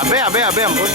Abe ampun.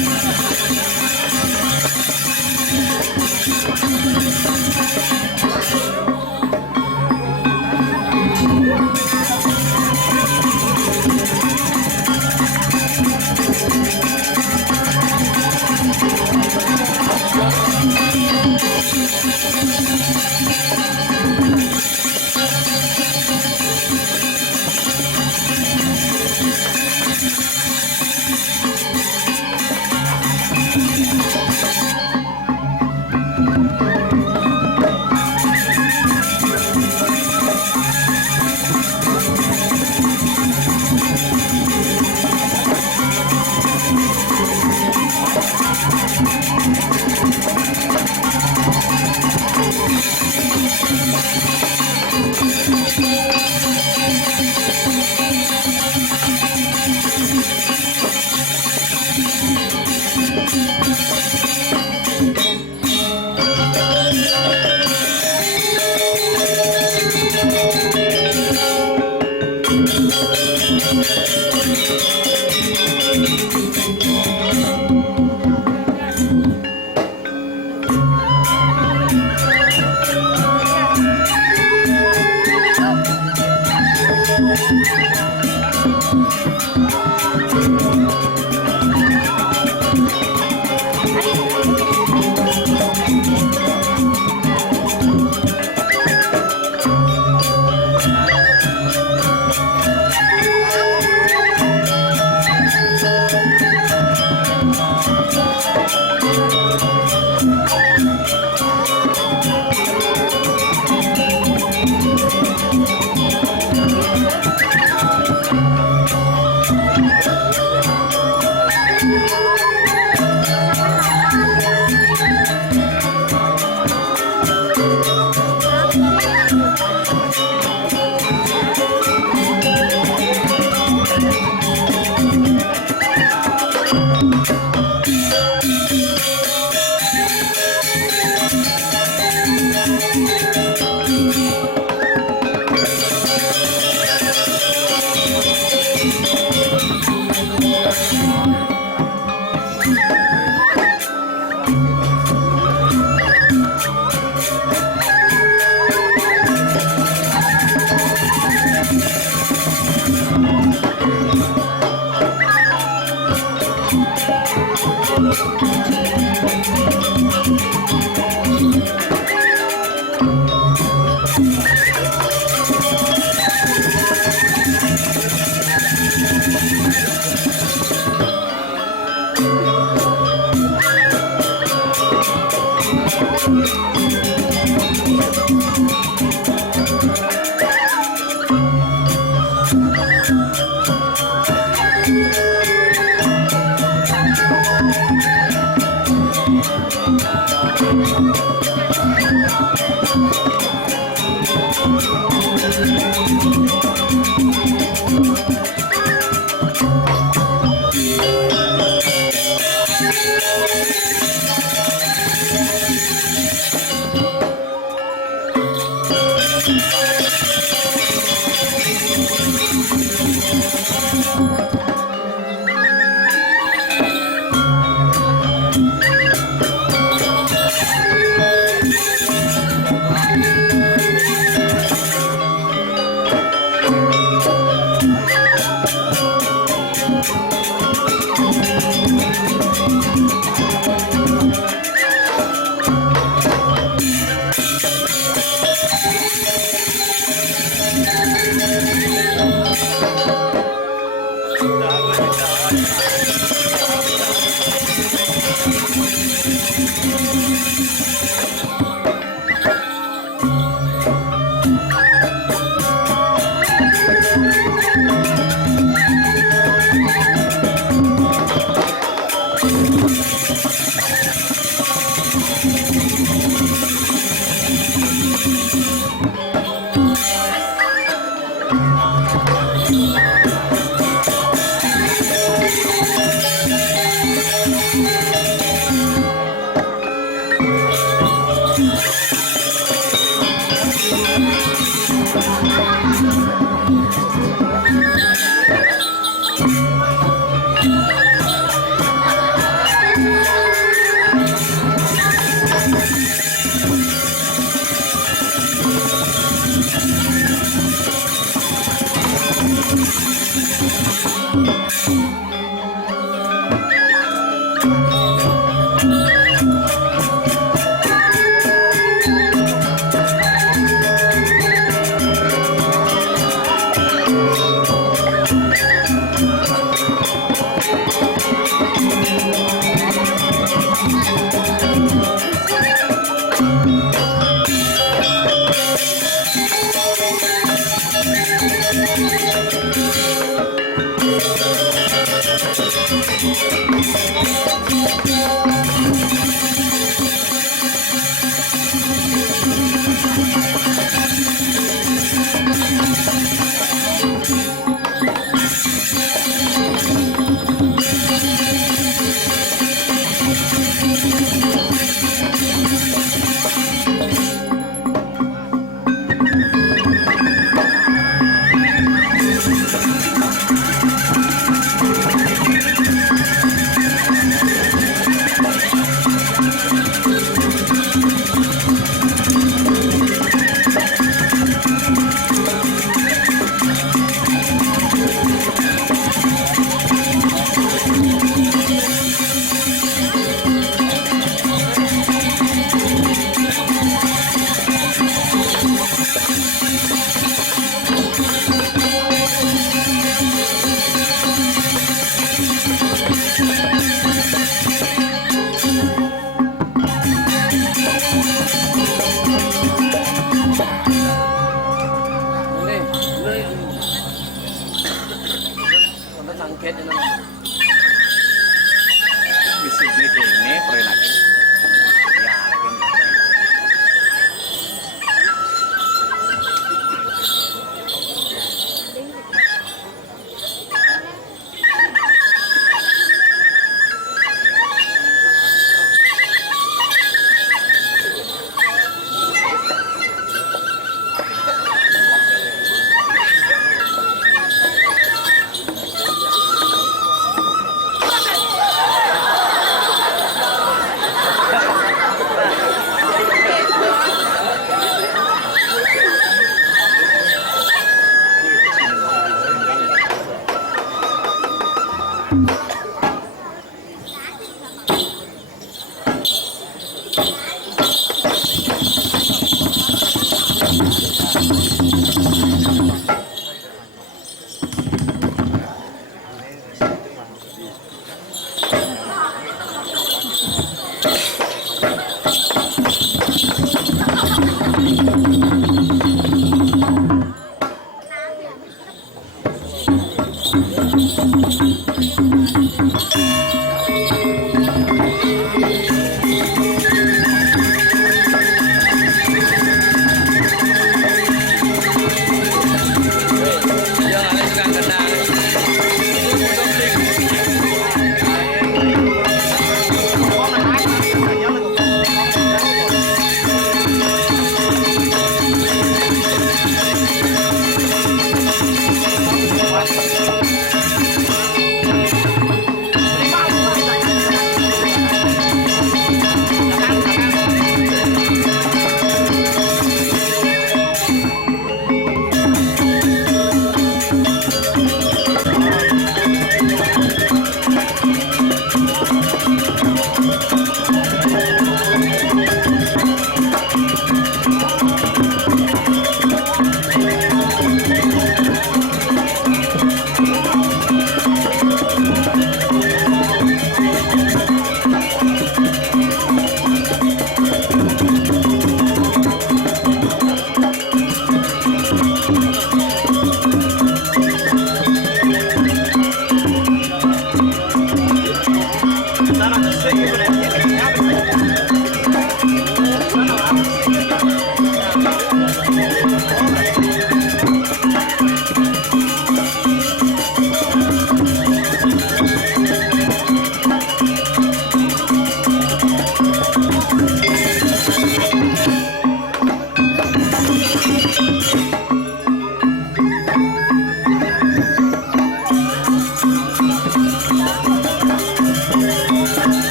เ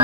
ม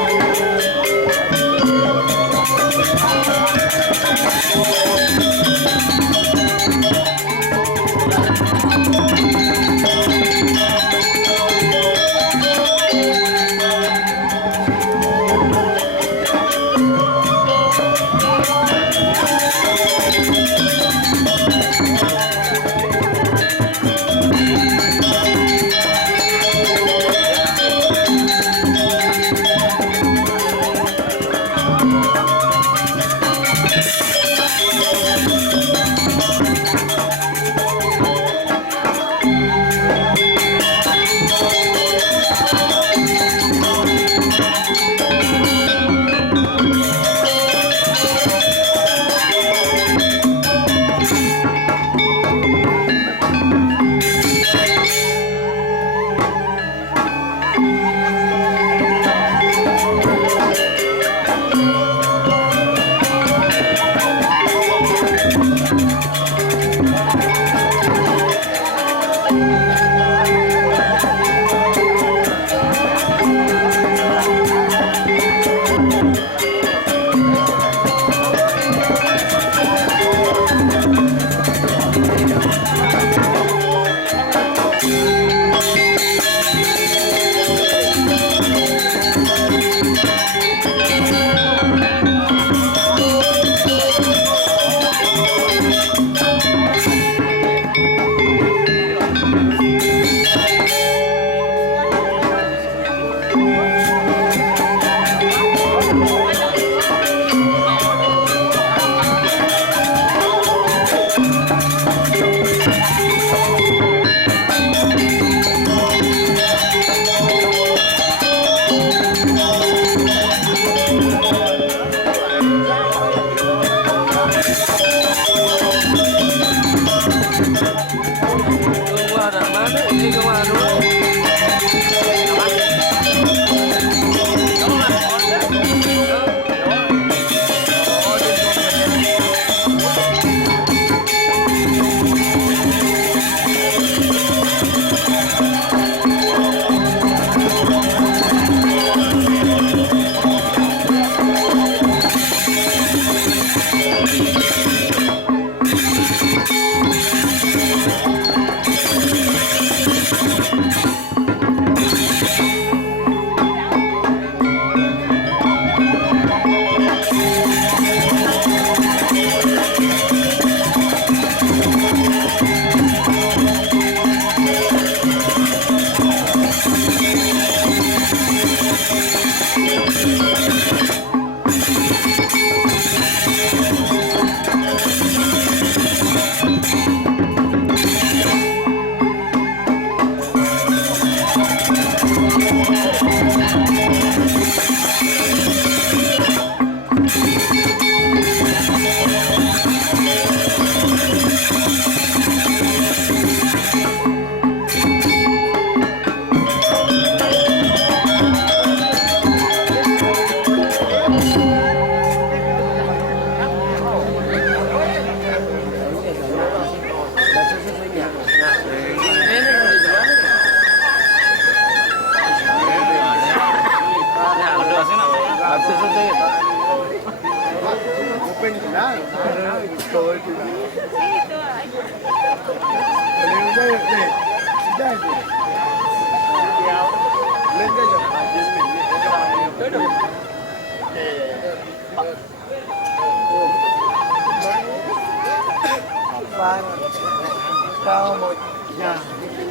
อ Cao một nhà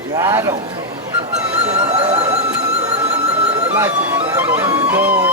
giá rộng là đồ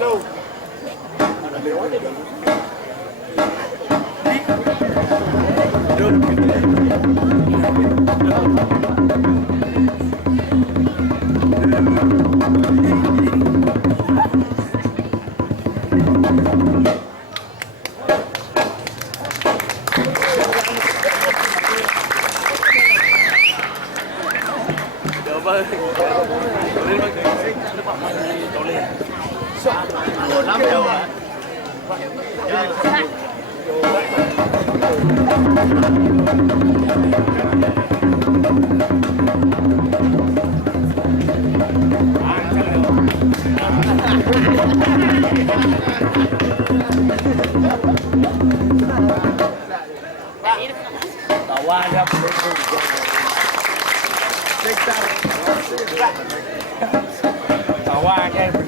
Đâu Tawagan po po. Tawagan po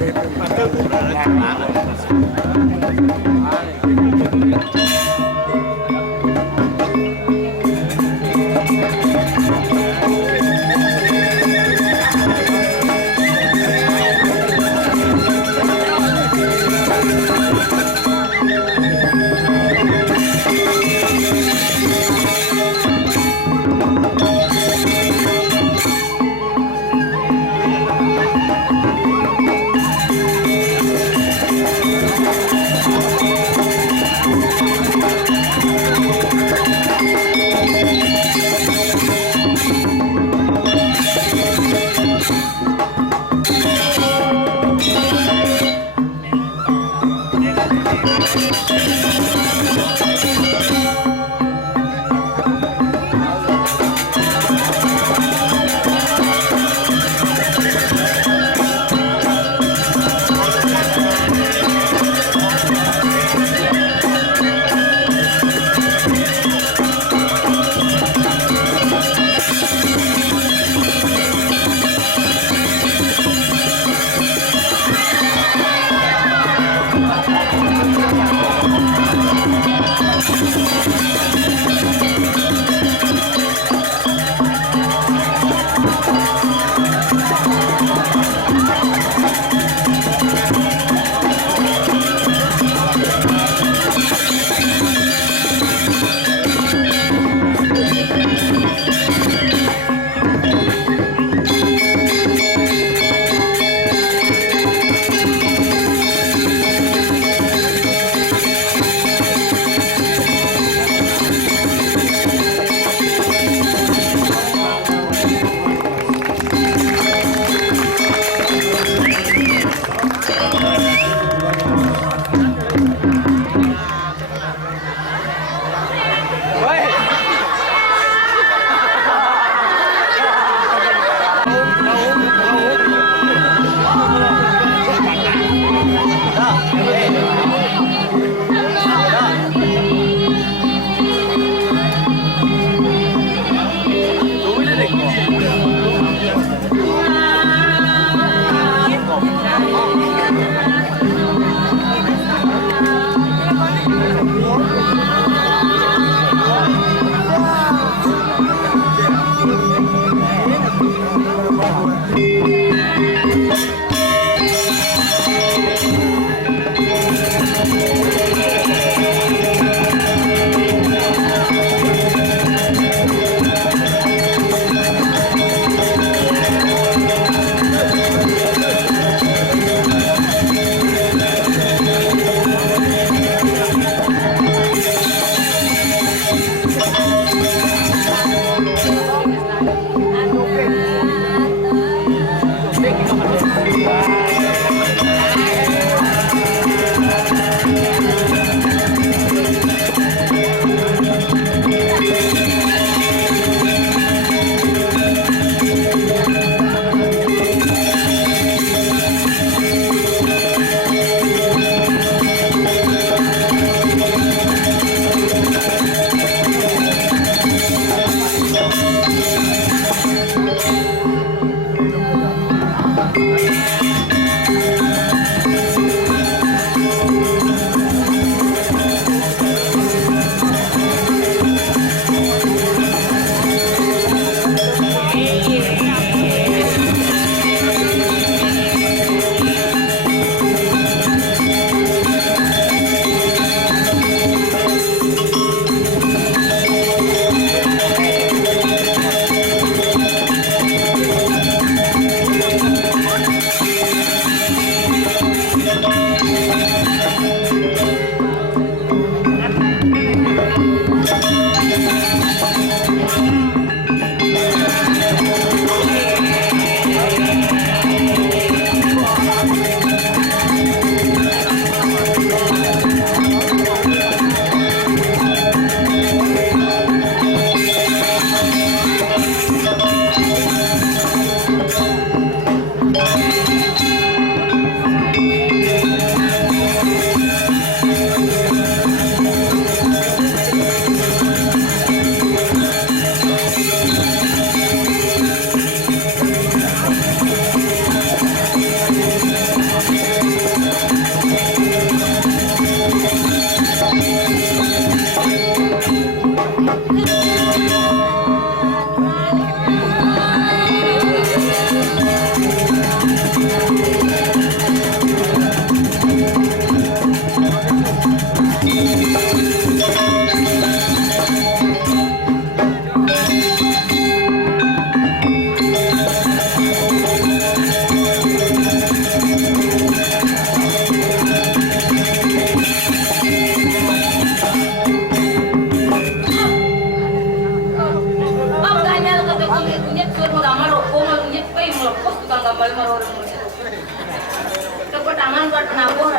Tepuk tangan buat penabur.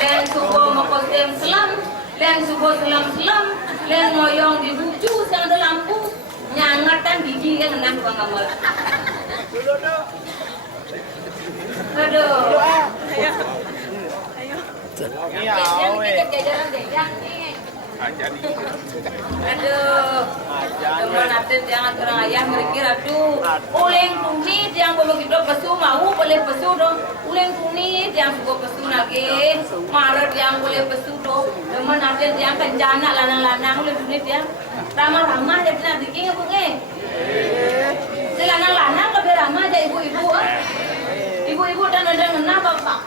Len subuh mengkosem selam, len subuh selam, len moyong di bucu sang ada lampu, nyangatan biji kan enam tukang gambar. Aduh. Kita jajaran dejak nih. Aduh, teman atlet yang orang ayah mereka aduh, uleng tunit yang belum kita pesu mau boleh pesu dong, uleng tunit yang suka pesu lagi, maret yang boleh pesu dong, teman atlet yang kencana lanang-lanang uleng tunit yang ramah-ramah jadi nanti kini bunge, si lanang-lanang lebih ramah jadi ibu-ibu, ibu-ibu dan ada ngena bapak,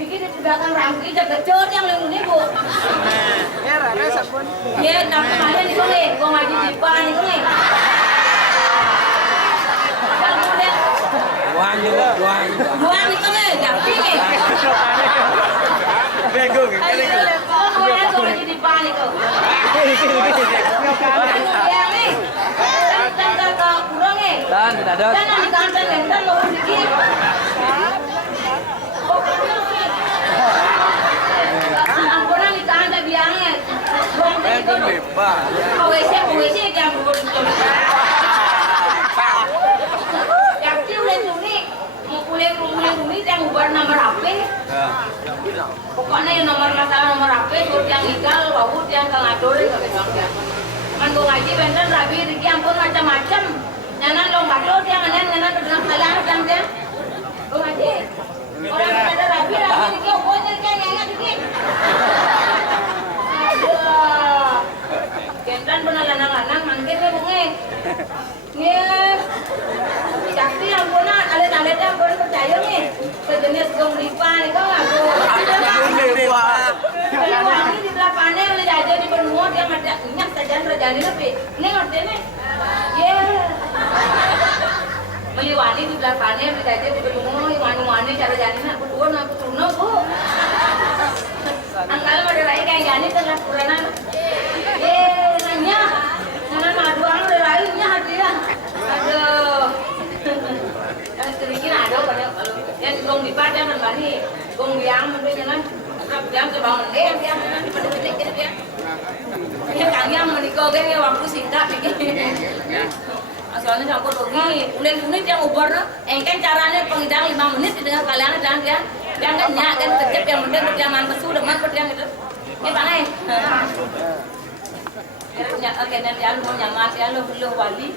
bikin di belakang rangki jaga cer yang lindung ibu. Ya, tapi kalian itu nih, gua ngaji di depan itu nih. Buang itu nih, tapi nih. Bego, Oh, kemudian gua ngaji di depan itu. Yang nih, dan kurang nih. Dan di kantor lentan lo sedikit. Oh, ampunan di kantor biangnya. WC yang yang ulen tuni mau ulen tuni yang ubah nomor HP pokoknya yang nomor HP buat yang igal baut yang ngatur kan gue ngaji bener rabi riki ampun macam-macam nyanan lomba yang nyanan pedang kalah dan dia gue ngaji orang ada rabi riki pokoknya kayak nyanyi dikit. Kendan benar lanang-lanang mangkin nih bunge. Nih, sakti ampuna, alit-alit yang boleh percaya nih. Sejenis gong lipa nih kau nggak tuh. Kalau wangi di belakangnya oleh jaja di benua dia ada minyak saja terjadi lebih. Ini ngerti nih? Yeah. Beli wani di belakangnya oleh jaja di benua wani-wani cara jadinya aku turun bu. Angkal ada lagi kayak gani tengah kuranan. Nanya, nana maduan udah lainnya hadiah. Aduh, yang sedikit ada kalau yang gong dipat yang berbani, gong biang mungkin jangan, biang kebangun deh, biang pada detik dia. Yang kalian menikah geng waktu singkat begini. Soalnya campur rugi, ulen yang ubar, engkau caranya pengidang 5 menit dengan kalian dan dia. Jangan nyak kan kecep yang penting berjaman pesu deman berjam itu. Ini mana ya? Oke nanti alu mau nyaman alu belum wali.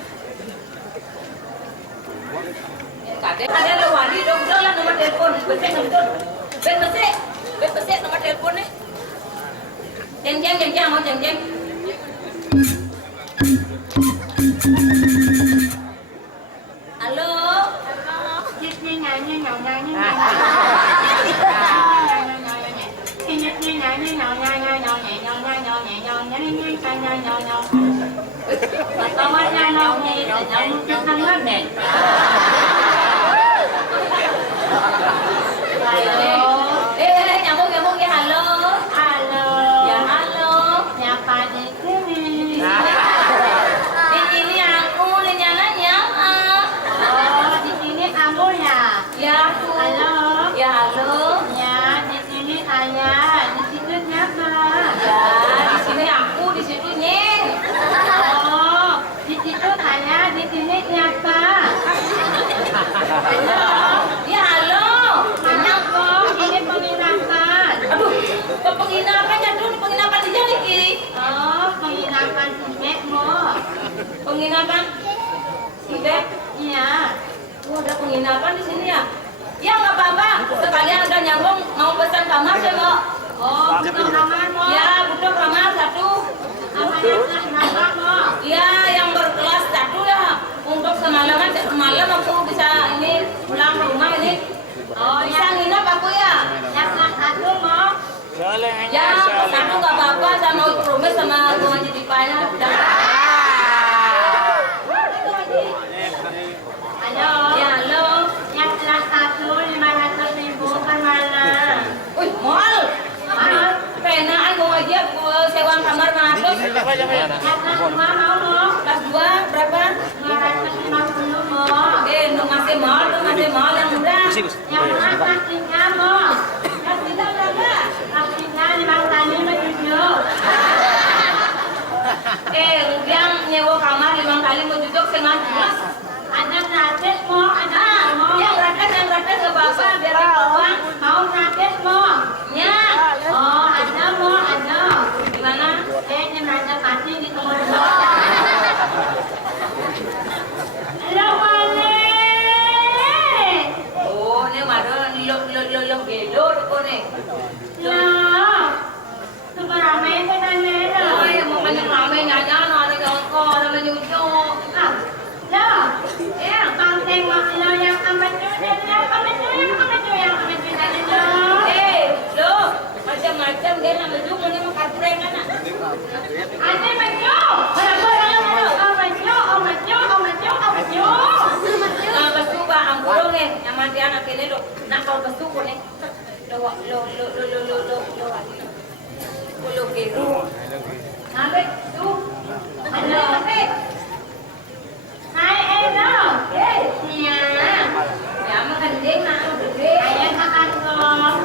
Ada lo wali dong lah nomor telepon betul betul. Betul nomor telepon nih. Jeng mau jeng. Halo. Nyambung ya halo. Ya halo. Nyapa di sini. Di sini aku nyalanya. Oh, di sini kamu ya? Ya aku. Halo. Ya halo. Ya, di sini saya. Di situ siapa? Ya, di sini aku, di situ Nyeng. Oh, di situ saya, di sini siapa? Halo. Ya halo. Mana kok? Ini penginapan. Aduh, ke penginapan ya dulu, penginapan di Jali Ki. Oh, penginapan Sibek mo. Penginapan Sibek? Iya. Oh, ada penginapan di sini ya? Ya nggak apa-apa, sekalian udah nyambung mau pesan kamar ya Mbak. Oh, butuh kamar Mbak? Ya, butuh kamar 1. Kamarnya kelas berapa Mbak? Ya, yang berkelas 1 ya. Untuk semalam aku bisa ini pulang ke rumah ini. Oh, bisa nginep aku ya? Yang kelas 1 Mbak? Ya, kelas 1 nggak apa-apa, sama promes sama gua ngaji di Paya. Halo. Ya, halo. Yang kelas 1 500.000 per malam. Wih, mahal. Mahal. Pena aku aja sewa kamar 500. Yang kelas 2 mau loh. Kelas 2 berapa? 550 loh. Yang mana kakinya mo? Kakinya berapa? Kakinya 5 kali menjujur. Yang nyewa kamar 5 kali menjujur sengaja. Ada raket mo, ada mo. Yang raket ke bawah biar bawah. Mau raket mo? Ya. Oh, ada mo, ada. Gimana? Ini raja kaki di kamar. Yang gelo ko nih. Lah. Seberapa itu kan ada. Oh, yang mau banyak ramai nyanyi ada yang kau ada menyusul. Lah. Kau tengok lo yang amat lo. Macam-macam dia nak menuju mana makan kurang mana. Ada maju. Ang gulong yang mati anak ini lo, nak kau besuku nih, lo kiro, sampai tu, ada apa? Hai Eno, ya makan deh nak berdeh, ayam makan kok,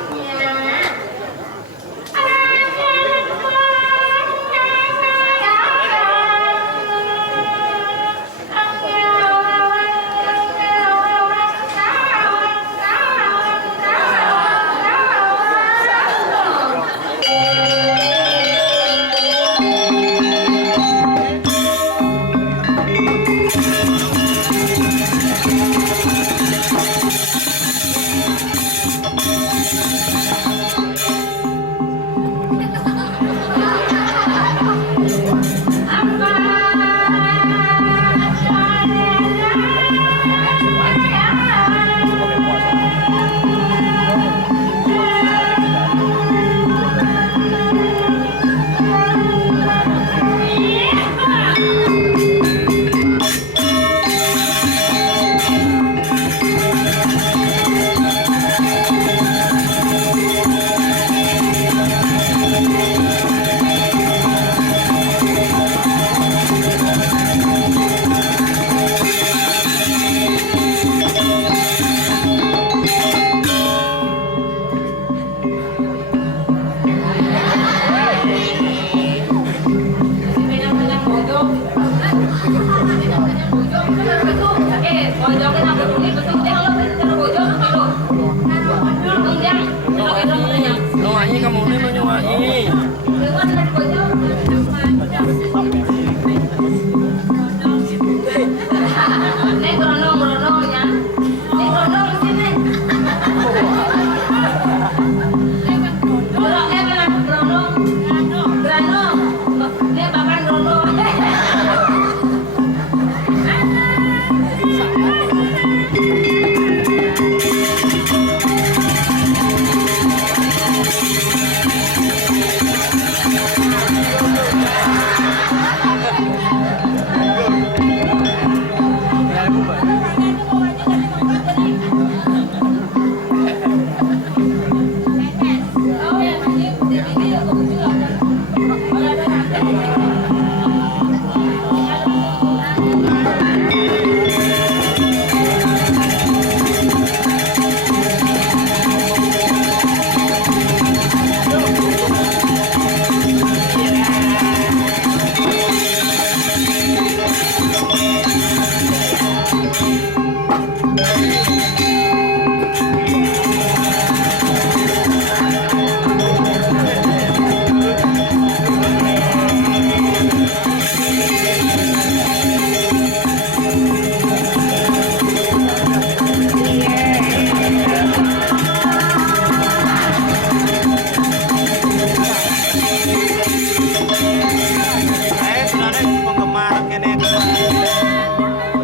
Penggemar kene.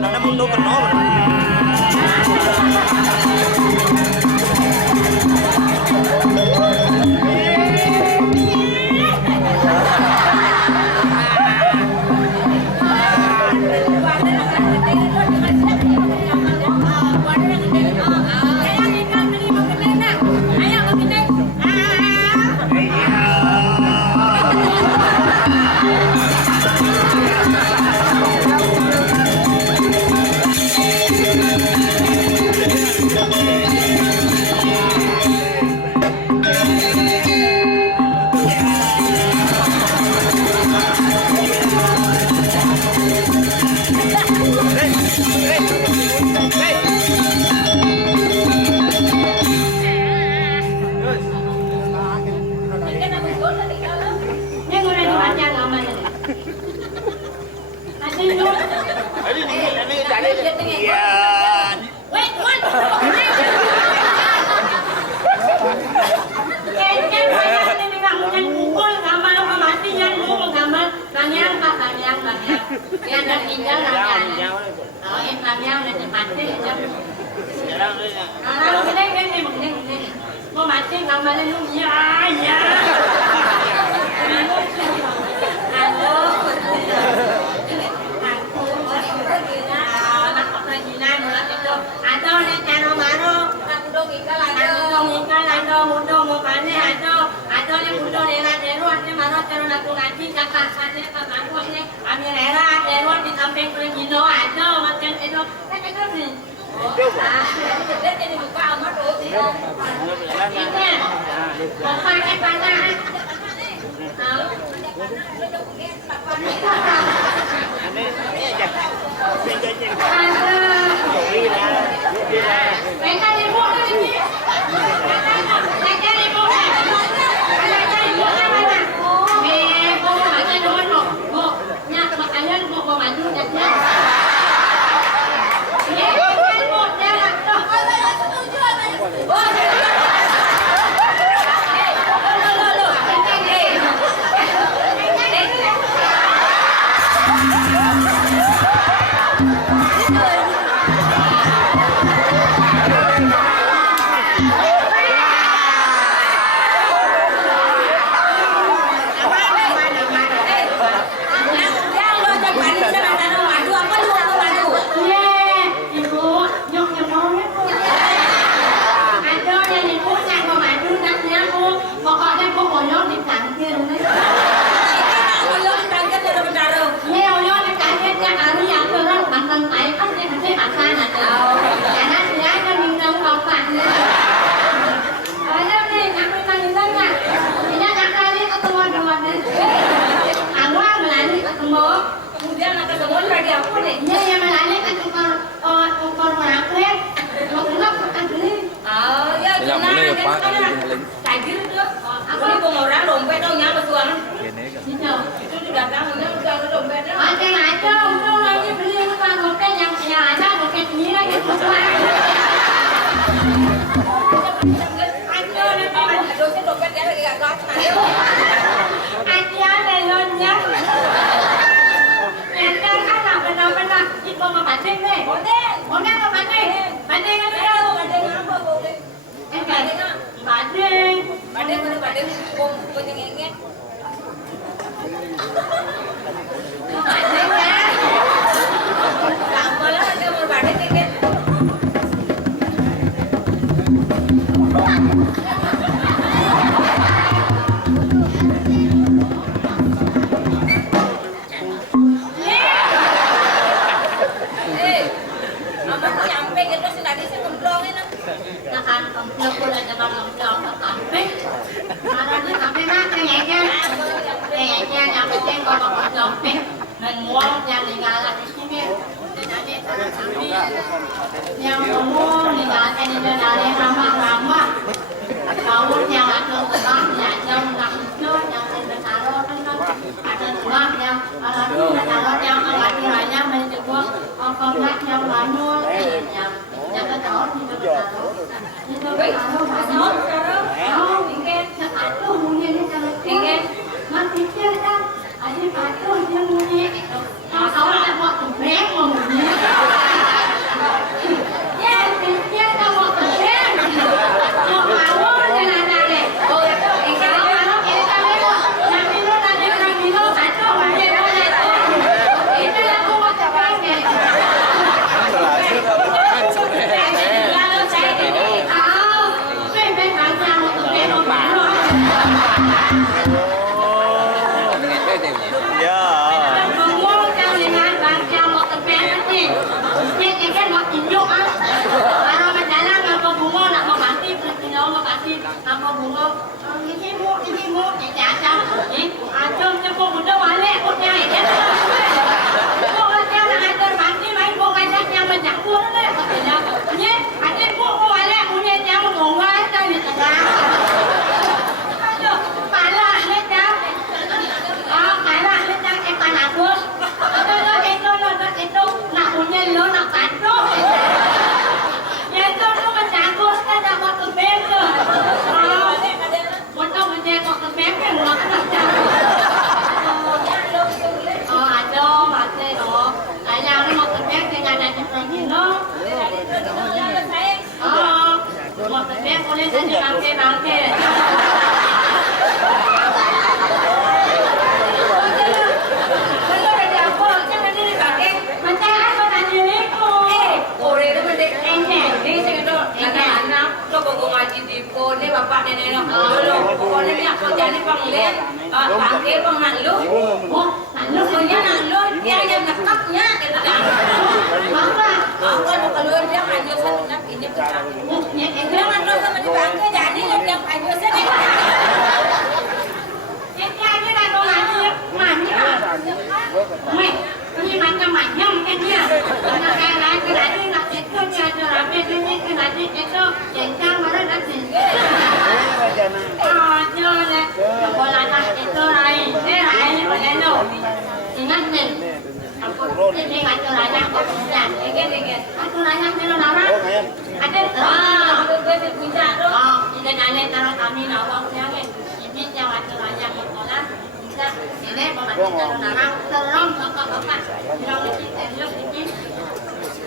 Nana mundur kena. mati aja. Kalau ini begini. Mau mati gambarnya lu ya. Halo. Aku anak pengajian mulai itu. Ada nih cara baru. Aku dong ikan ada mudah mau panen ada nih mudah lera deruan nih mana cara nak ngaji kakak sana kakak aku nih ambil lera deruan di samping penjino ada macam itu. Itu nih. Dia jadi buka amat tuh. Ini. Mau pakai panah. Yang ngomong di dalam ini dari ramah-ramah, tahun yang akan berubah, yang langsung yang bertaruh ada dua yang bertaruh yang akhirnya menjebak komnak yang manul yang bertaruh itu bertaruh banyak oh ingin satu mungkin ingin masih cerita ada satu yang mungkin kalau ada waktu break mungkin ni tadi bangke. Betul ada apa? Jangan diri bangke. Macam apa tanya ni? Orang tu benda enak. Ni saya kata anak-anak tu bawa ngaji di pon ni bapak nenek nak dulu. Pon ni aku jadi panggil, panggil penghalu. Oh, halu punya halu dia yang nakapnya. Mama, aku kalau dia hanya satu nak ini betul. Dia nak sama di bangke jadi yang hanya satu. Ini dah tu lagi mana? Ini macam-macam kan dia. Nak ke lagi nak itu dia tu ramai ini ke lagi itu jengkang mana nak sini. Jangan. Kalau nak itu lain, lain boleh lo. Ingat ni. Aku ini kata lain aku punya. Egen. Aku lain ni lo nama. Ada. Aku punya tu. Ini nanya taruh kami nawaknya kan. Ini yang kata lain itu lah. Ini pemakai nama terong kakak. Terong ini.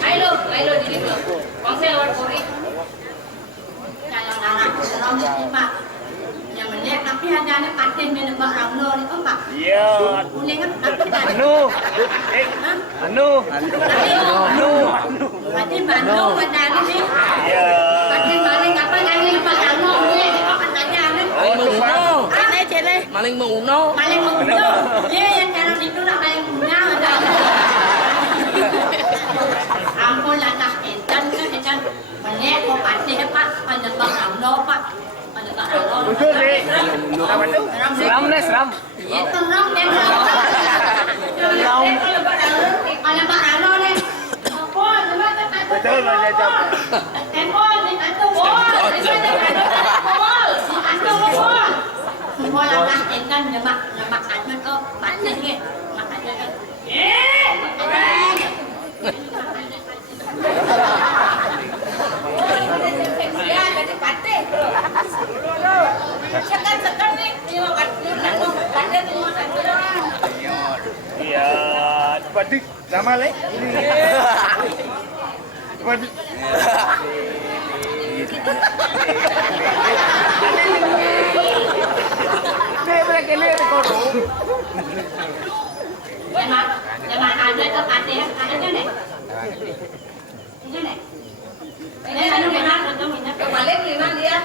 Ayo di situ. Konsel orang Korea. Kalau nama terong ini pak. Yang menek tapi hanya ada paten dengan barang lo ni kan pak? Iya. Kuning kan tapi tak. Anu. Paten Bandung pada ni. Iya. Paten maling apa yang lepas anu ni? Kau kan tanya ni. Maling menguno. Maling menguno. Dia yang cara itu nak maling punya ada. Ampun lah tak entan kan. Menek kau paten pak. Pada barang lo pak. Betul ni. Apa tu? Seram ni seram. Terong dan Kalau barang lo ni. Betul lah dia jawab. Tempol ni kantor bol. Semua orang engkan lemak aja tu panen ni. Makan aja. Ya, jadi paten. Sekan ni dia paten semua satu orang. Iya. Padi sama le. Padi. Ni mereka ni kau tu. Jangan ada tu paten aja ni. Ini ni. Ini anu mana tu minat balik lima dia.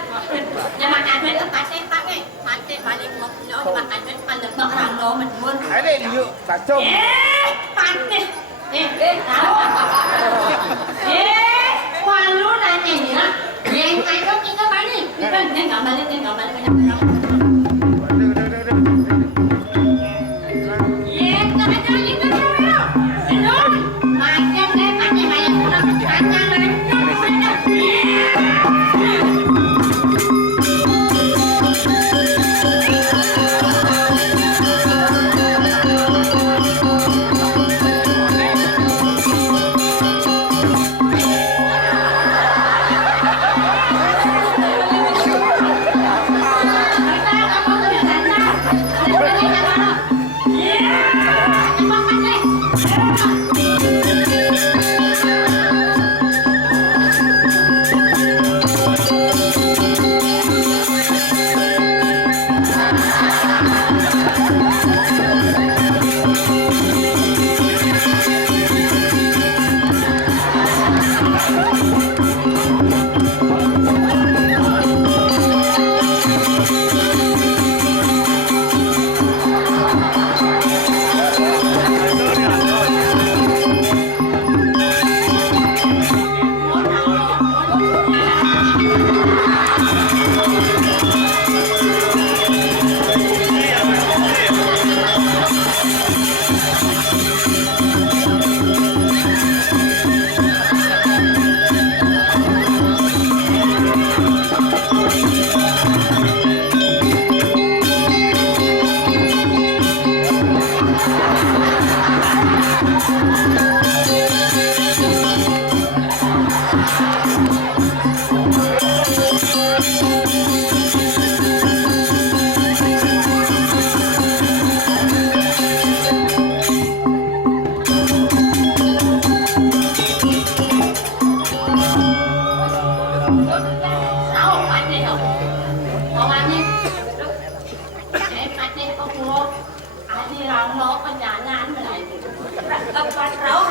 Jangan ada tu paten pakai. Paten balik mau makan pada barang lo menun. Ada yuk sacung. Paten. Tahu. Walau nanti ni lah. Yang kaya kita balik. Kita ni enggak balik banyak.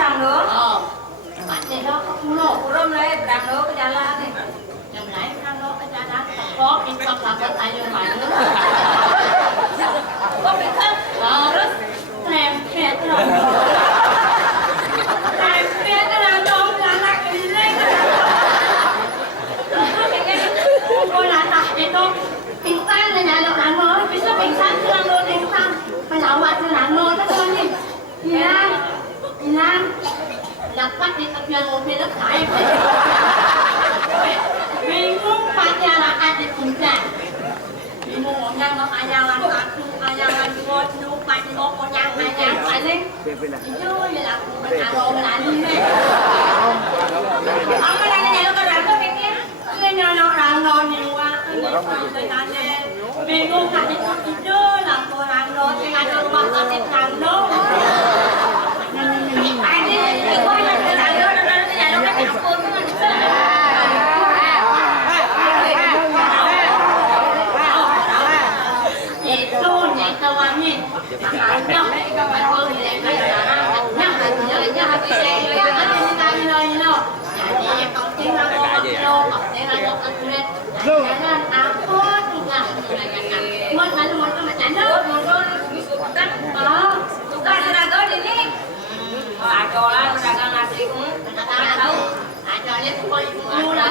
pedang lo. Oh. Ini lo kulo, kurang lah pedang lo ke jalan nih. Yang lain pedang lo ke jalan. Kok ikut lapor ayo malu. Kok ikut harus trempet lo. Trempet kan dong anak ini kan. Cô là tại để tôi bình tan là nhà lượng làm mới vì sao bình tan chưa làm luôn bình tan phải lão bạn chưa làm luôn các con đi Nam lập bắt đi tập nhân một bên lớp thải mình muốn phải nhà là ai để cùng trả mình muốn một nhân nó ai nhà làm cả chung ai nhà làm một chung phải một nhân ai nhà phải lên chứ như là mình ăn rồi mình ăn đi ông cái này nhà nó có làm có việc kia cái nhà nó làm rồi nhiều quá người ta nè mình ngu cả những con chưa làm cô làm rồi thì anh không bao giờ tiếp làm đâu anh đi coi là cái này đó cái nhà nó cái cô nó vậy tôi vậy tao ăn đi mà nhóc mà cô thì lại phải là nhóc là nhóc cái xe là cái gì ta như nào thì còn tiếng là cô còn tiếng là cô jangan aku juga mau lalu mau sama canda mau kan tukar seragam ini ada lah seragam nasi tahu ada ni tukar mula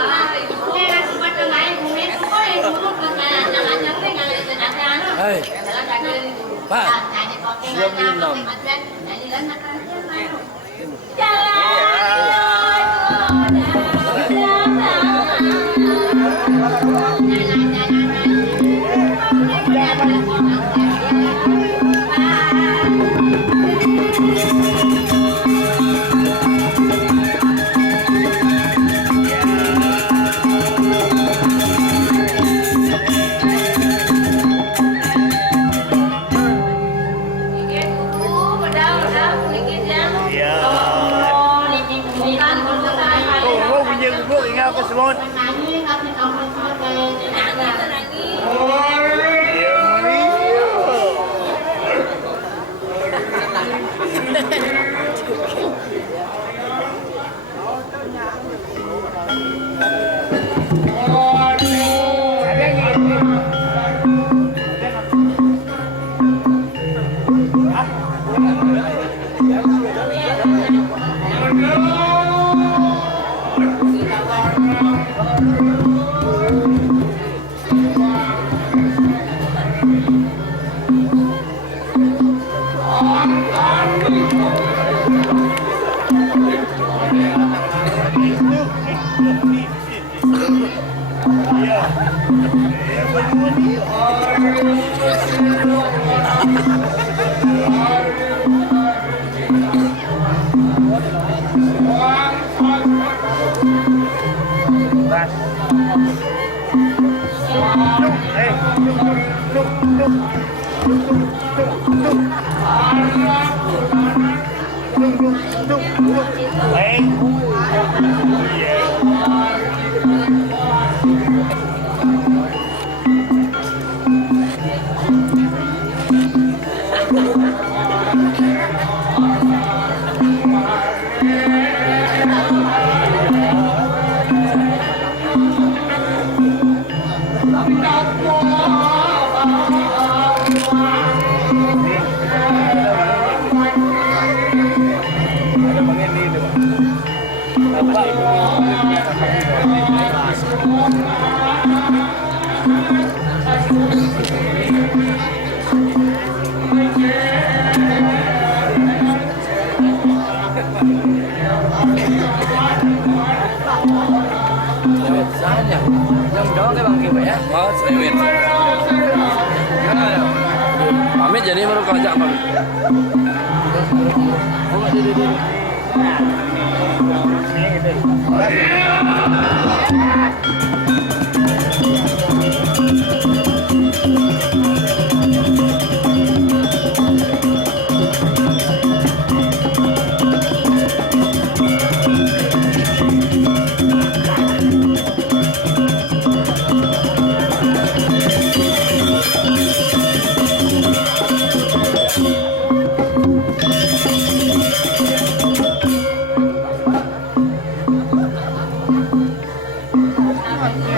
ni lah tukar tengah ni tukar yang dulu kerana jangan jangan jangan ada Hei, Pak, siap minum. Semua. Yang đó cái bằng kia vậy á? Có, Sriwit. Pamit jadi baru kelajak pamit. Oh, di. Ini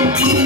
Thank you.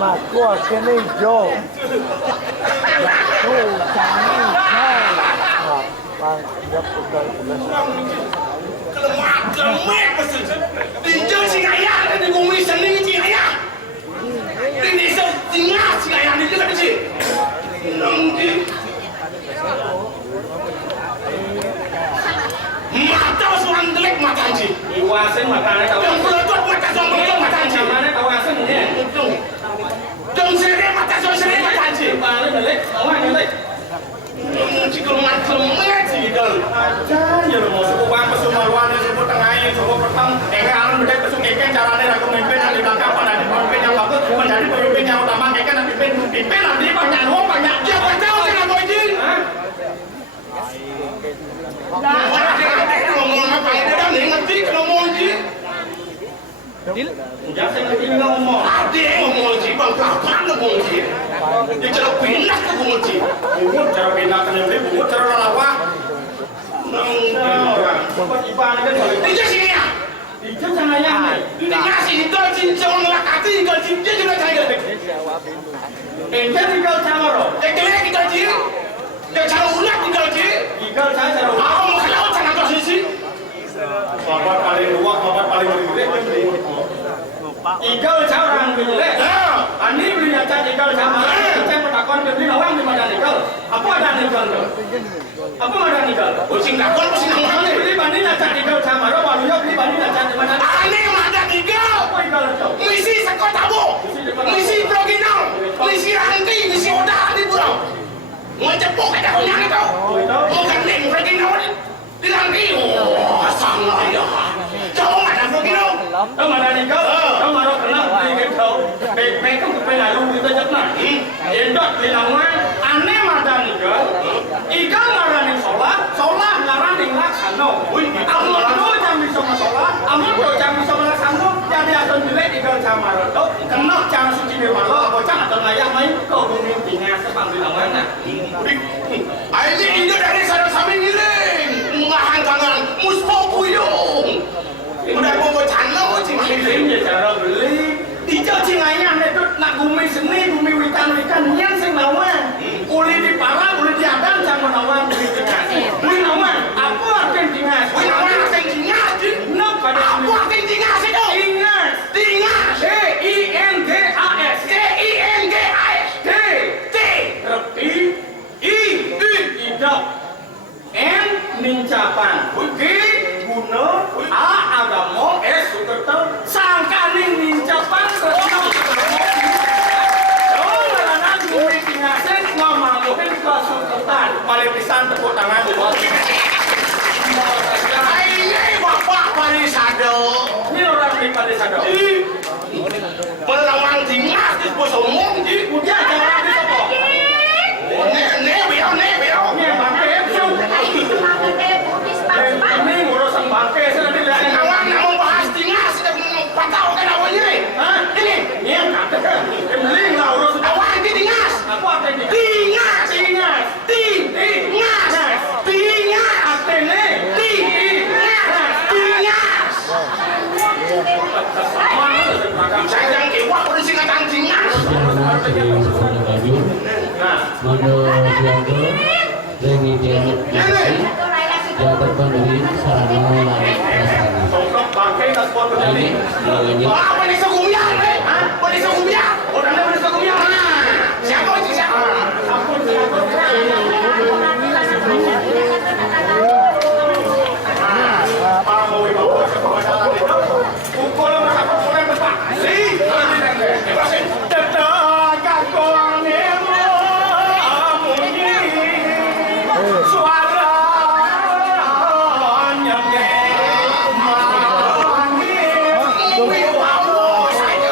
mà qua cái này vô thu chẳng hay bang nhập cái Kelemak masuk. Di jauh singa ya, di bumi sendiri singa ya. Di desa singa ya, di dekat sini. Nanti mata seorang jelek mata anjing. Iwasin matanya tahu. Yang berotot mata seorang berotot mata anjing. Mana tahu asin ini? Dong sere mata seorang sere mata anjing. Balik balik, awak balik. Jika kelemak sih dong. Aja ya lo mau suku bang pesu maluan suku tengahnya suku pertang. Alam beda pesu keken caranya aku memimpin nanti bakal pada pemimpin yang bagus menjadi pemimpin yang utama keken nanti pimpin nanti banyak uang banyak. Siapa tahu sih nak anjing? Ngomong apa ini dah ni ngerti kalau ngomong anjing. Jangan saya ngerti ngomong. Ada ngomong anjing bang kapan ngomong anjing? Dia cara pindah ke ngomong anjing. Bubut cara pindah ke negeri, bubut cara lawak. Orang, buat iban kan balik. Dia sini ya. Itu cahaya nih. Ini ngasih itu cincang ngelakati itu cincang juga cahaya. Ente tinggal camaro. Yang kelihatan kita cincang. Yang cara ulat kita cincang. Tinggal saya cara. Aku mau kalau sana kau sisi. Babat paling luak, babat paling gede. Igal orang gede. Ani beli aja igal sama. Saya bertakon beli orang di mana igal. Apa ada igal? Apa ada igal? Pusing lakon, pusing lakon. Ani beli banding aja igal sama. Ro baru yuk beli banding aja di mana? Ani ada tiga. Apa igal itu? Misi Sekotabo. Misi Proginal. Misi Ranti. Misi Oda di Pulau. Mau cepuk ada punya itu. Mau gandeng Proginal ni. Di Ranti. Oh, sangat ya. Jauh ada Proginal. Đâu mà là igal. Đâu mà ro kenal di gitu. Mereka kepengen lalu kita jatna. Endot di nama ane madan igal. Igal ngaranin sholat, sholat ngaranin laksana. Amun do jam bisa sholat, amun do jam bisa laksana. Jadi akan jelek igal camar itu. Kena jam suci di malam, bocah atau ngayak main kau bumi tinggal sepang di mana. Ini Indo dari sana sampai ngiring. Ngahan tangan muspo puyung. Udah bobo channel cing Ini cara beli. Dijauh cinganya itu nak bumi seni, bumi witan-witan yang sing lawan. Uli di parang, uli di adang jangan lawan bumi tingas. Bumi lawan, apa artinya tingas? Wih, nama yang tingas, Nak pada apa artinya tingas itu? tingas. Tingas. Tingas. Tingas. T. T. Reti. I. Idok. N. Nincapan. G. Guna. A. Agama. S. Sukerta. Sangkaning nincapan. Paling pisan tepuk tangan buat Ini bapak Parisado. ini orang di Parisado. Menawang tingas di bos omong di. Udah jangan di sopo. Nebel. Ini bangke itu. Ini urusan bangke sudah tidak ada. Nawang mau bahas tingas sudah patau kan awalnya. Hah? Ini. Ini yang kata. Beli lah urusan. Awal di tingas. Aku apa ini? Tingas. Tingas. Tingas. Tingas. Atene. Tingas. Saya yang kewak udah singkatan tingas. Mondo Diago Reni Diago Jabat Pendiri Sarana Lain Rasana Sosok bangke tak sport ini begini. namanya Wah, boleh segumyang, boleh segumyang. Orangnya boleh segumnya. Siapa itu siapa? Ampun. Mau ibu sekolah itu. Pukul mereka pukul yang tepat. Tetangga konemu amunyi suara nyamnya Wow, saya ini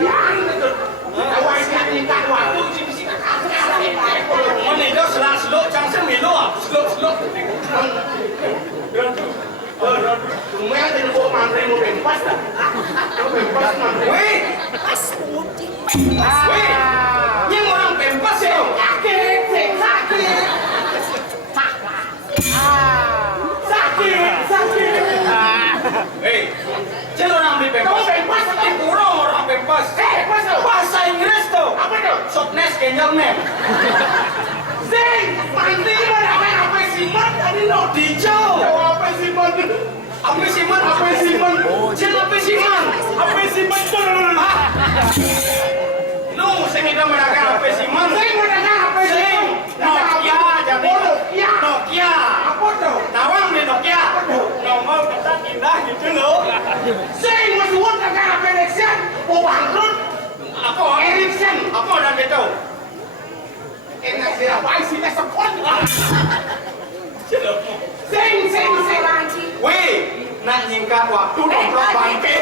Yang itu. Awak siap minta waktu sih tak kasih. Mana dia selok jangan semilo, selok. Cuma ada yang bawa mantre mau bebas dah. Bebas mantre. Weh, yang orang bebas ya. Sakit. Jangan orang bebas. Kurang orang bebas. Bahasa Inggris tuh. Apa tuh? Shotness kenyalnya. Zing, mantre mana apa siman tadi lo dijau. Apa siman? Jangan apa siman. No, saya tidak mendengar apa siman. Zing mendengar apa siman? Nokia, jadi Nokia. Apa tuh? Nawang di Nokia. Nomor kita indah gitu loh. Zing masuk dengar apa Ericsson? Mau bangkrut? Apa Ericsson. Apa dan gitu? Enak dia apa sih sekon? Zing. Weh, nak nyingkat waktu dong bangke.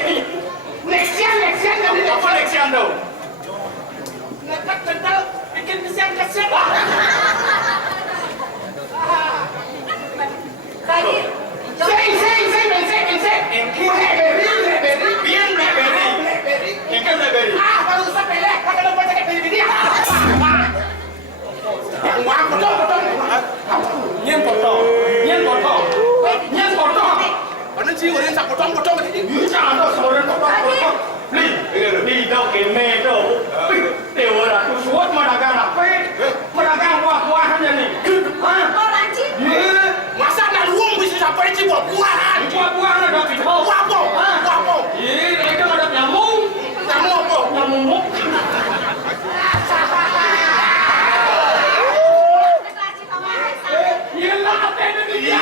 Lexian dari Apa leksian tuh? Lekat cental bikin kesian. Tadi, Zing. Blackberry. Biar Blackberry. Ikan Blackberry. Baru sampai lek, kagak lupa cek dia. Wah, betul. Nyen potong. Mana sih orang yang potong Jangan tuh seorang potong. Li đâu cái mê đâu. Tiểu là tu suốt mà dagang apa? Dagang buah-buahan ya nih. kau lanci. Masa nak luang bisa sampai di buah-buahan? Buah-buahan ada di bawah. Buah apa? Itu ada nyamuk. Kamu apa? Nyamuk. Yelah, apa ini dia?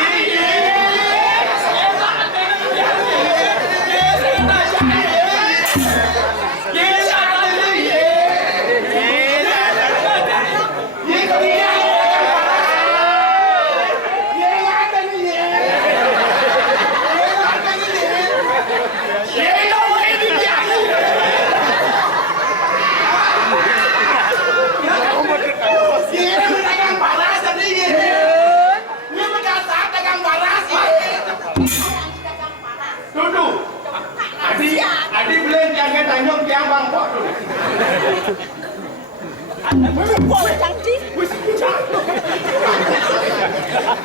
Adi beli jangan tanyong tiang bang kok dulu.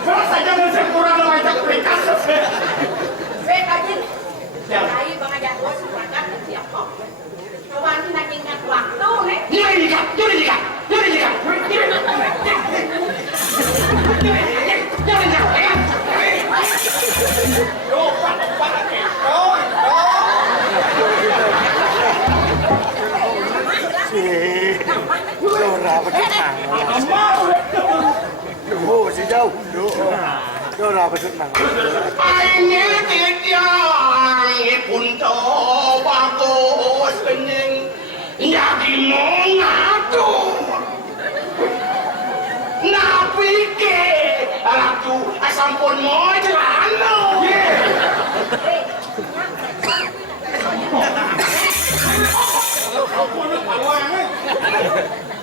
Kalau saja masih kurang macam perikas. Dora betul nang. Oh, si jauh. Dora betul nang. Ainnya tiang pun coba kau senyum. Jadi mau ngatur. Napi ke ratu asam pun mau celana.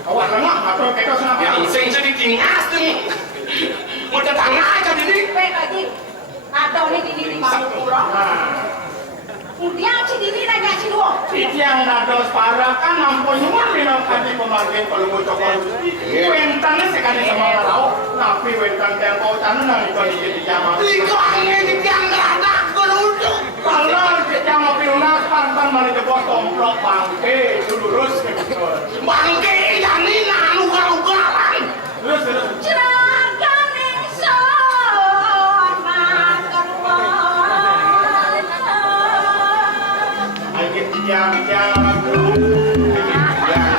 Kawan lama atau kita senang yang sing jadi tingas nih. Mau datang aja di sini. Atau ini di diri kamu kurang. Kemudian si diri nanya si luang. Itu yang nados parah kan ampun nyuman minum kaki pemakai kalau mau coba. Wentannya sekali sama lauk, tapi wentan tempo tanah nanti kalau jadi jamaah. Lingkungannya di tiang geradak kerudung. Kalau kita mau pilunas pantan mana jebol komplok bangke lurus ke Bangke yang ini ugal-ugalan. Terus. Jerakan ingsun makan wajah. Ayo tiang-tiang dulu.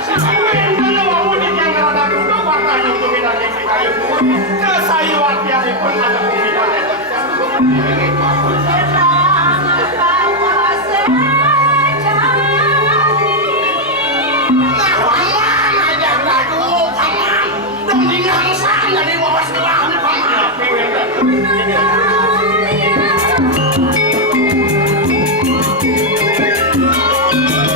Kalau mau di tiang geradak dulu, makanya untuk kita jadi kayu. Kesayuan tiang pun ada pembinaan yang Thank you.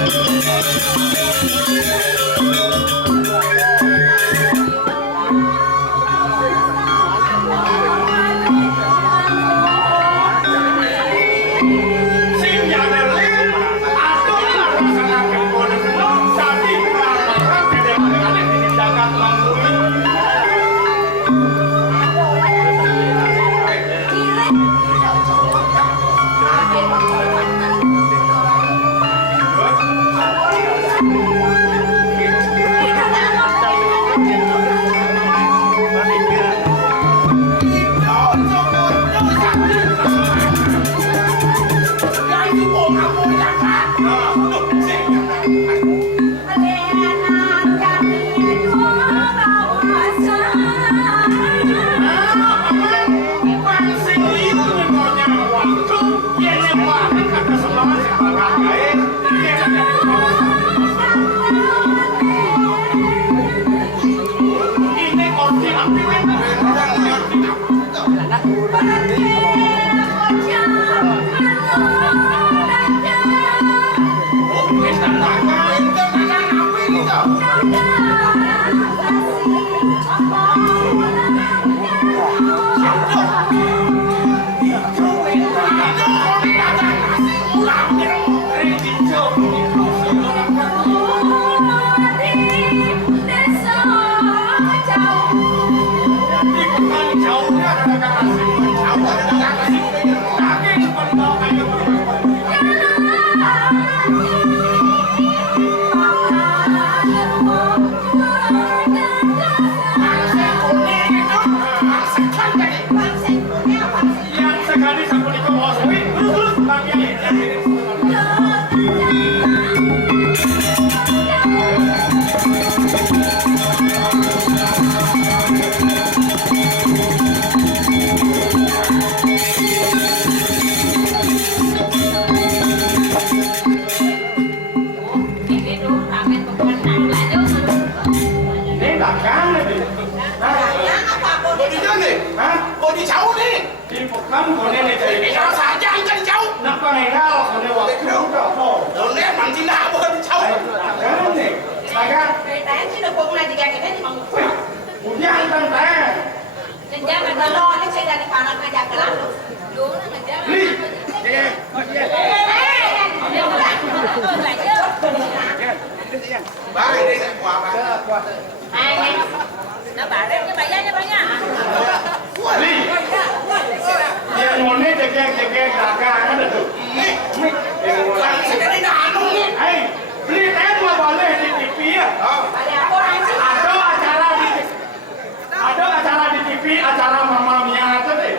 Acara Mama Mia itu deh.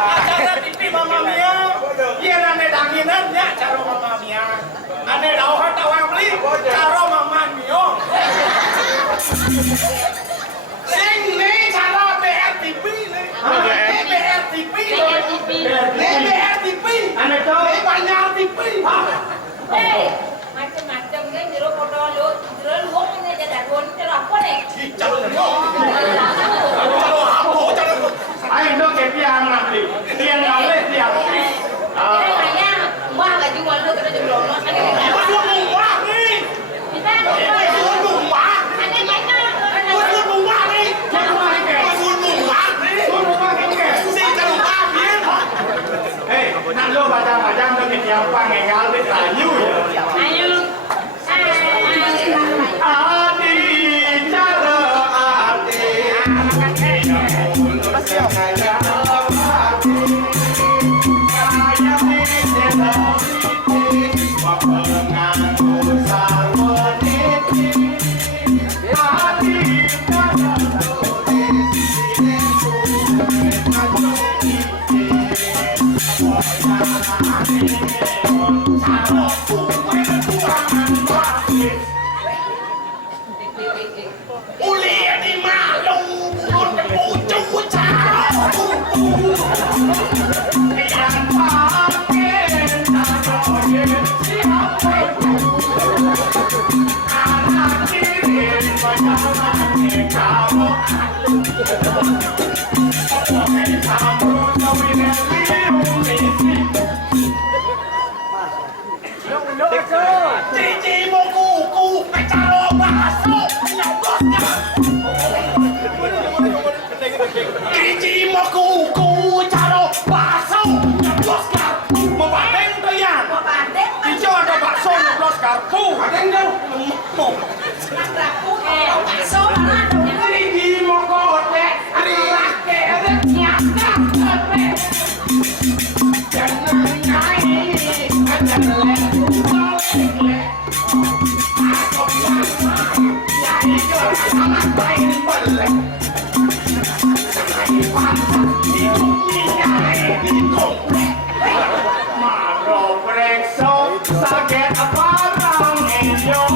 Acara TV Mama Mia. Iya nane danginannya cara Mama Mia. Ane dauhan tawang beli cara Mama Mio. Sing nih cara BRTV nih. BRTV. BRTV. Ane tahu. Banyak TV. Macam-macam kan jero foto lu, jero luang ini jadi pun jero apa nih? Jero apa? Ayo dong kepiang nanti. Tiang ngale tiang. Jadi hanya wah gak cuma lu kita jebol mas kan ini. Wah nih. Kita Wah. ada banyak. Wah nih. Hei, nak lo baca-baca dengan siapa ngengal di kayu ya? Ayo. Adi cara adi. Cici mau kuku pecaro bakso nyobosnya. Cici mau kuku caro bakso nyobosnya. Mau bandeng tuh ya? Mau bandeng? Cici ada bakso nyobos kartu. Bandeng dong. Mau. Bakso mana? Cici mau kotek. Ada laki ada nyata. Jangan nyanyi. Jangan sakit apa orang hidung.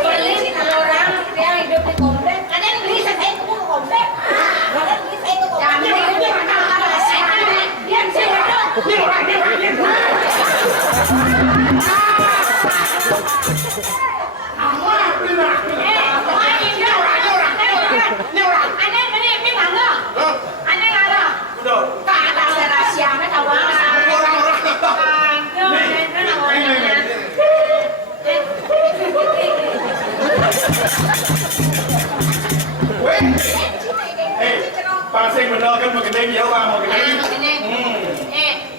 Beli orang yang hidup di komplek, ada yang beli saya ke komplek, ada yang beli saya ke komplek. Dia Pasing bener kan begini ya bang, begini.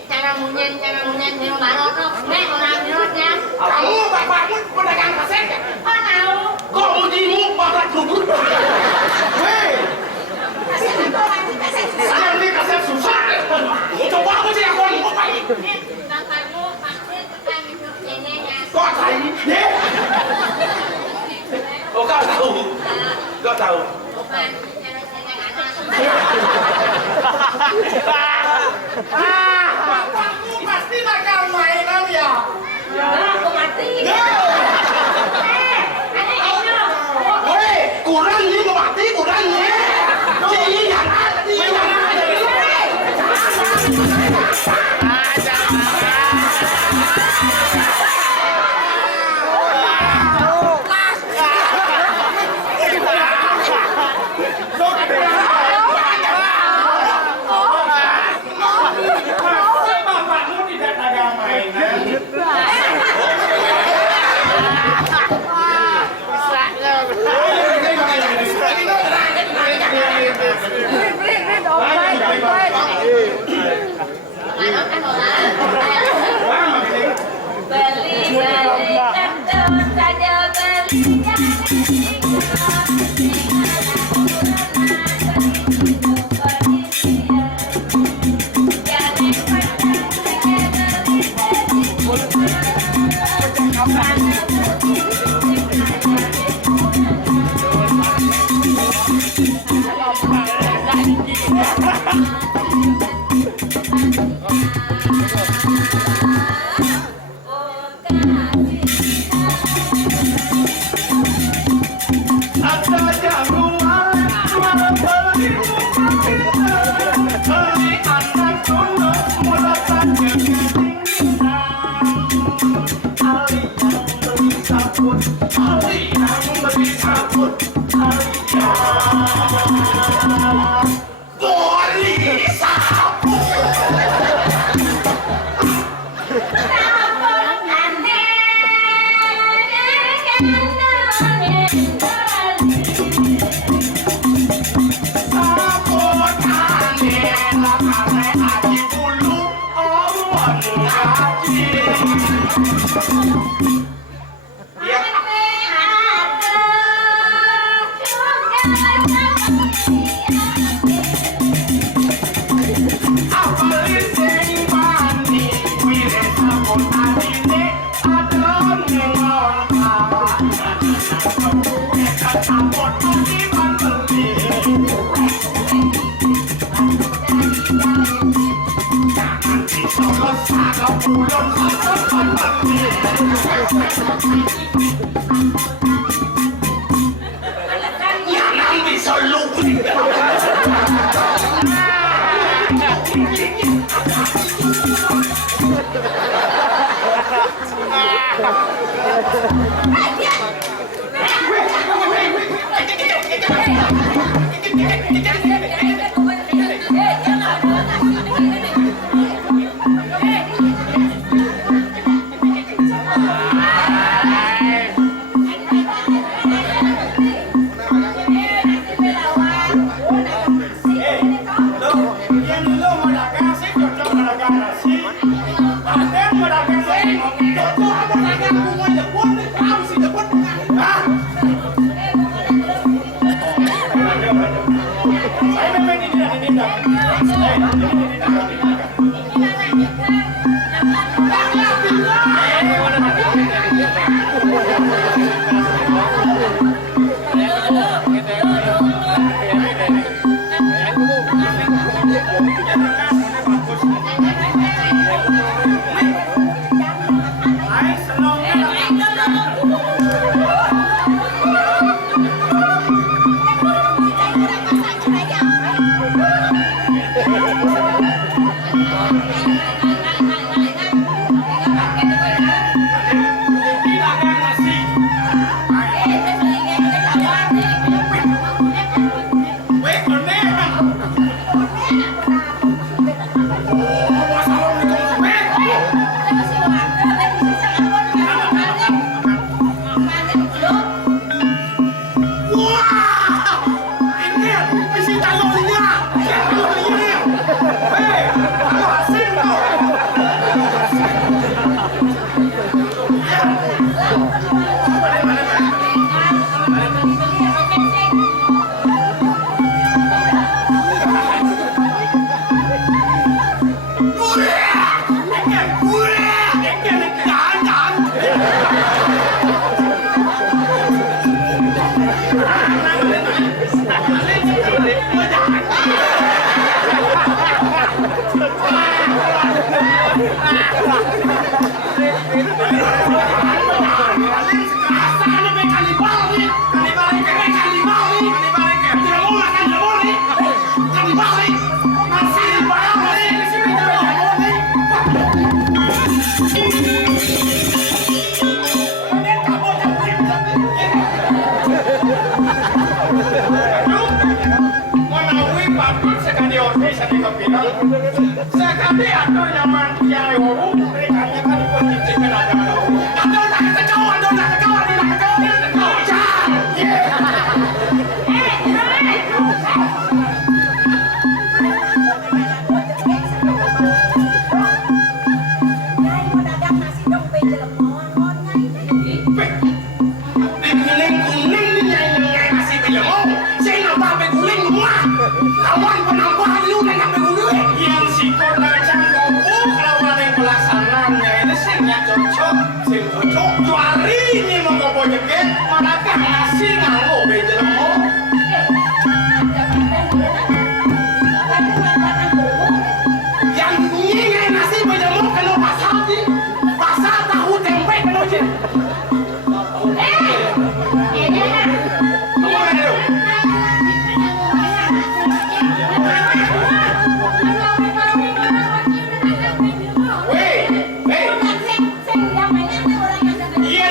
Cara munyen di rumah lo tuh, orang dirutnya. Kamu bapakmu pedagang kaset ya? Oh tahu. Kok mujimu bapak kubur? Hei, saya beli kaset susah. Coba aku sih aku mau apa ini? Bapakmu pasti tukang hidup neneknya. Kok saya? Deh. Oh kau tahu? Kau tahu? Bukan cara anak. Bapakmu pasti bakal mainan ya? Aku mati. Hei, kurang ni mau mati kurang ni. Jadi yang ada di yang ada. Bapakmu tidak dagang mainan. Mana kan orang. Beli kentut saja beli Kalian sekerasa nih kanibal nih. Kanibal nih. Tidak mau makan tidak boleh. Kanibal nih. Nasi barang nih. Tidak boleh. Menawi patut sekali ordi sekali kepinang sekali atur nyaman yang ewu mereka kan ikut cicipen ada Aduh nak kekau. Lawan penambahan lu dan sampai gue yang sikor lacang gombong lawan yang pelaksananya ini singnya cocok sing cocok juari ini mau ngopo nyeket manakah ngasih nganggo bejelemo yang nyingai nasi berjemur kena pasal tahu tempe kena cik.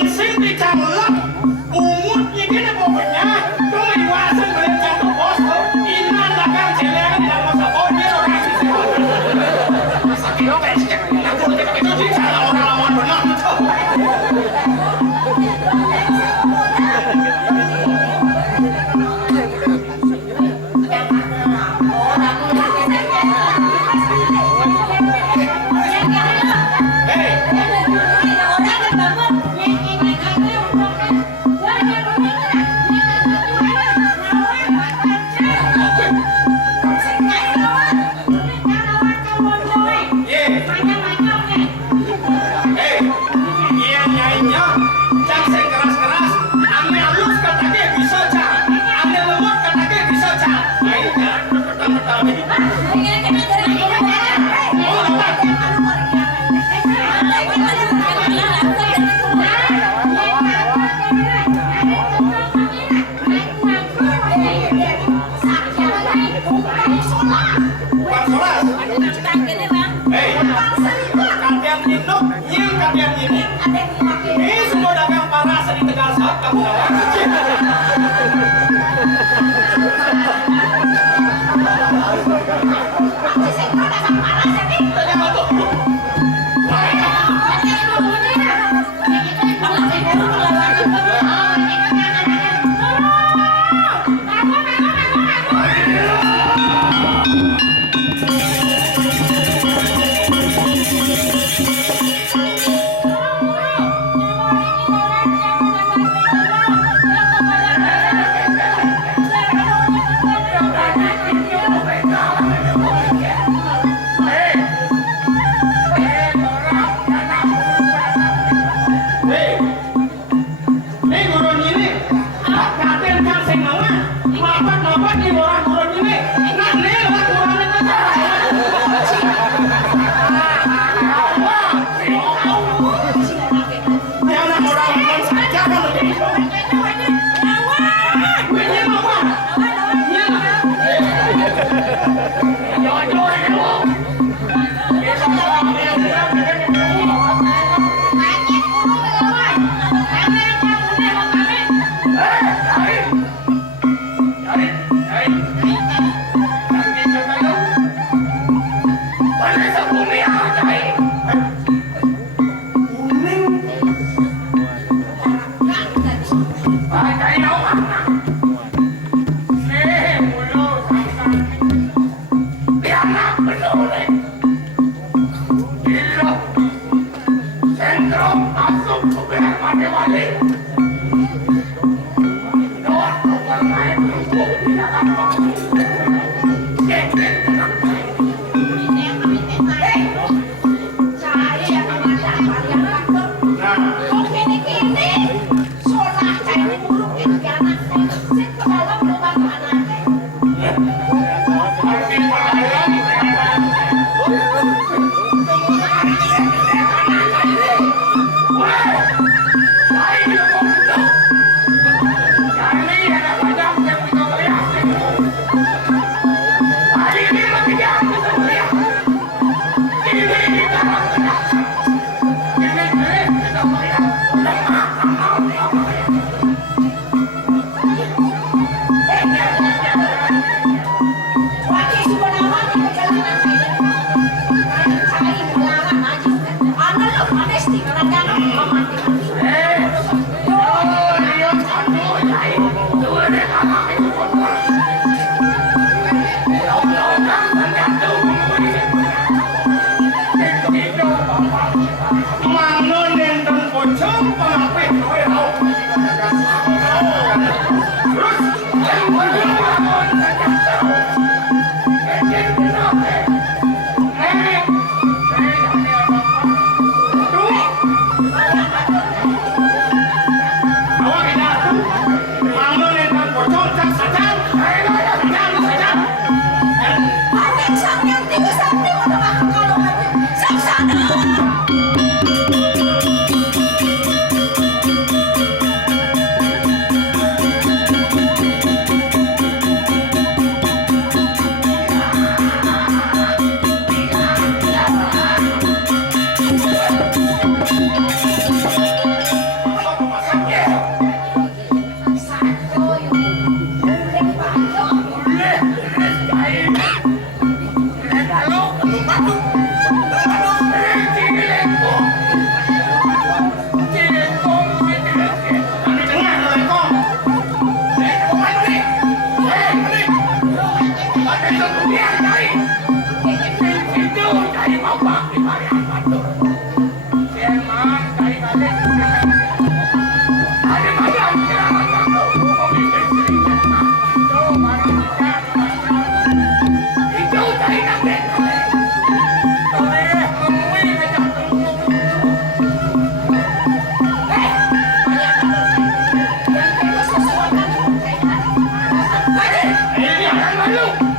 yang sing dicanglek umutnya gini pokoknya tuh iwasan belajar tuh bos inan dagang celeng dan masa bonnya orang Sakit kayak sih. Aku itu sih cara orang lawan benar betul. iya nyanyinya cang sing keras-keras ane halus katanya bisa cang ane lemot katanya bisa cang main jangan petang-petang Bang Solas kalian minum yang kalian ini ini semua dagang paras di Tegal Saat kamu Hãy subscribe cho kênh Ghiền Mì Gõ để không bỏ lỡ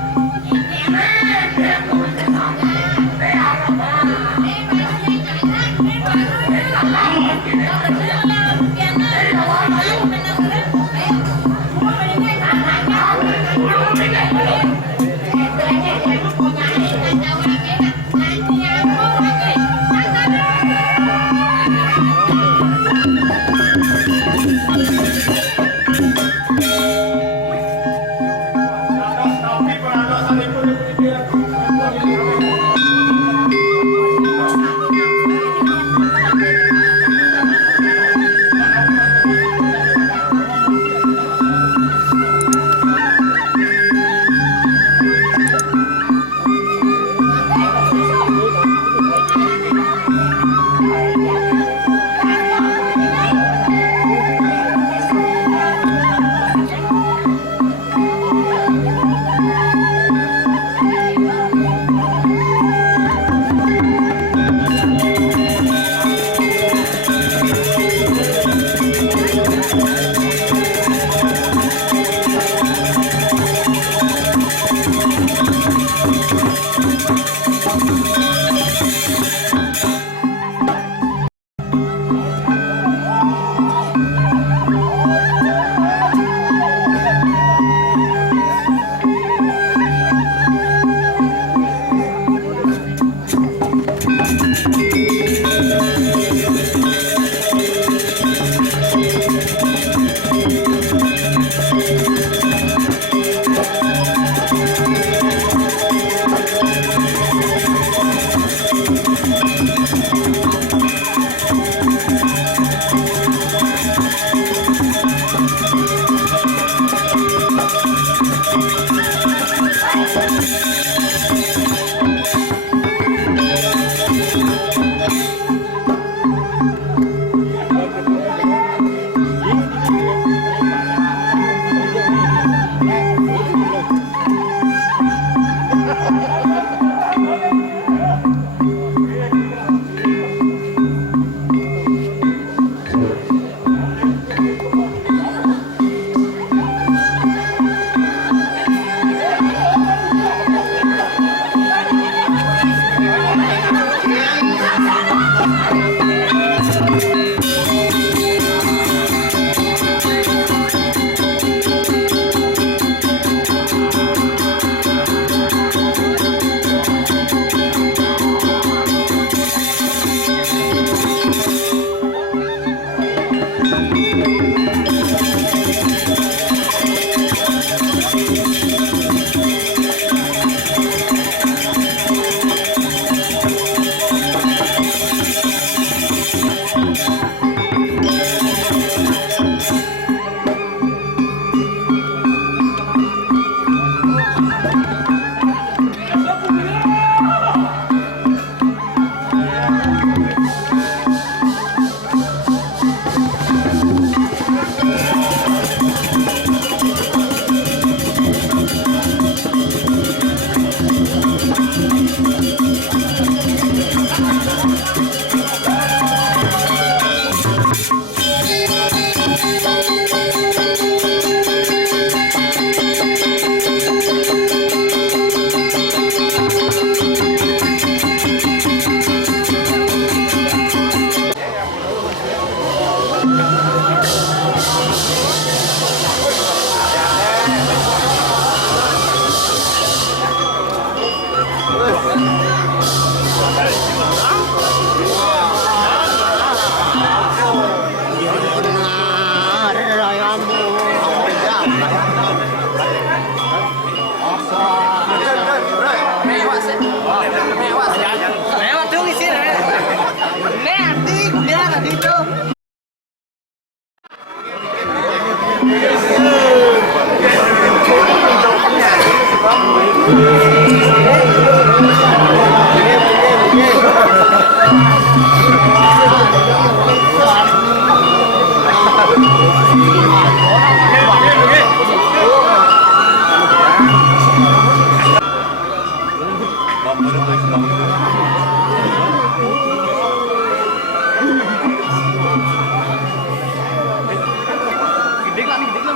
Gede lah nih, gede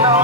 lah.